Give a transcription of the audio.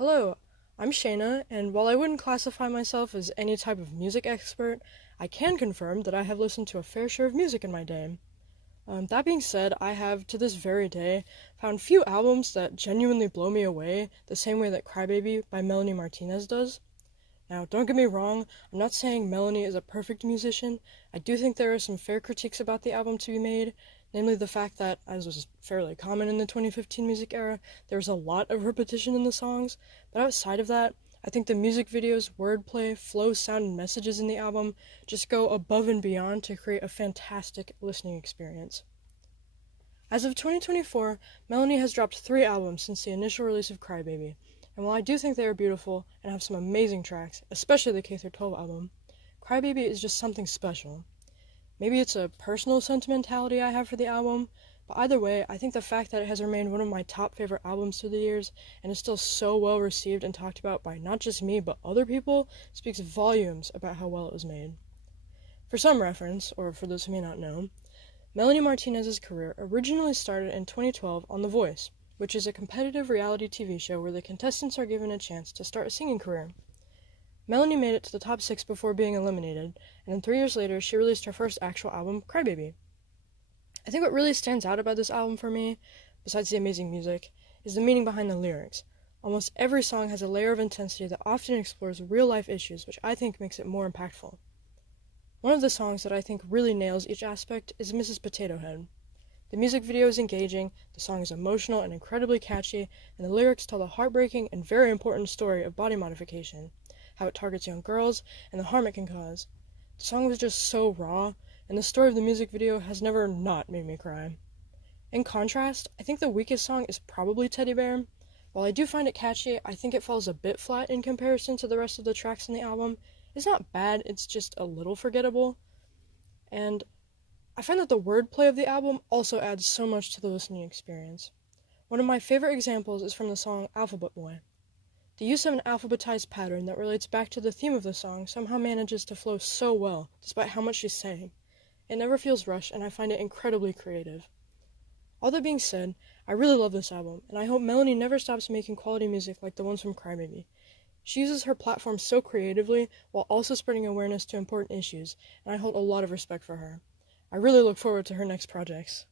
Hello, I'm Shayna, and while I wouldn't classify myself as any type of music expert, I can confirm that I have listened to a fair share of music in my day. That being said, I have, to this very day, found few albums that genuinely blow me away the same way that Crybaby by Melanie Martinez does. Now, don't get me wrong, I'm not saying Melanie is a perfect musician. I do think there are some fair critiques about the album to be made, namely the fact that, as was fairly common in the 2015 music era, there's a lot of repetition in the songs, but outside of that, I think the music videos, wordplay, flow, sound, and messages in the album just go above and beyond to create a fantastic listening experience. As of 2024, Melanie has dropped 3 albums since the initial release of Crybaby, and while I do think they are beautiful and have some amazing tracks, especially the K-12 album, Crybaby is just something special. Maybe it's a personal sentimentality I have for the album, but either way, I think the fact that it has remained one of my top favorite albums through the years and is still so well received and talked about by not just me but other people speaks volumes about how well it was made. For some reference, or for those who may not know, Melanie Martinez's career originally started in 2012 on The Voice, which is a competitive reality TV show where the contestants are given a chance to start a singing career. Melanie made it to the top 6 before being eliminated, and then 3 years later she released her first actual album, Crybaby. I think what really stands out about this album for me, besides the amazing music, is the meaning behind the lyrics. Almost every song has a layer of intensity that often explores real-life issues, which I think makes it more impactful. One of the songs that I think really nails each aspect is Mrs. Potato Head. The music video is engaging, the song is emotional and incredibly catchy, and the lyrics tell the heartbreaking and very important story of body modification, how it targets young girls, and the harm it can cause. The song was just so raw, and the story of the music video has never not made me cry. In contrast, I think the weakest song is probably Teddy Bear. While I do find it catchy, I think it falls a bit flat in comparison to the rest of the tracks on the album. It's not bad, it's just a little forgettable. And I find that the wordplay of the album also adds so much to the listening experience. One of my favorite examples is from the song Alphabet Boy. The use of an alphabetized pattern that relates back to the theme of the song somehow manages to flow so well, despite how much she's saying. It never feels rushed, and I find it incredibly creative. All that being said, I really love this album, and I hope Melanie never stops making quality music like the ones from Crybaby. She uses her platform so creatively, while also spreading awareness to important issues, and I hold a lot of respect for her. I really look forward to her next projects.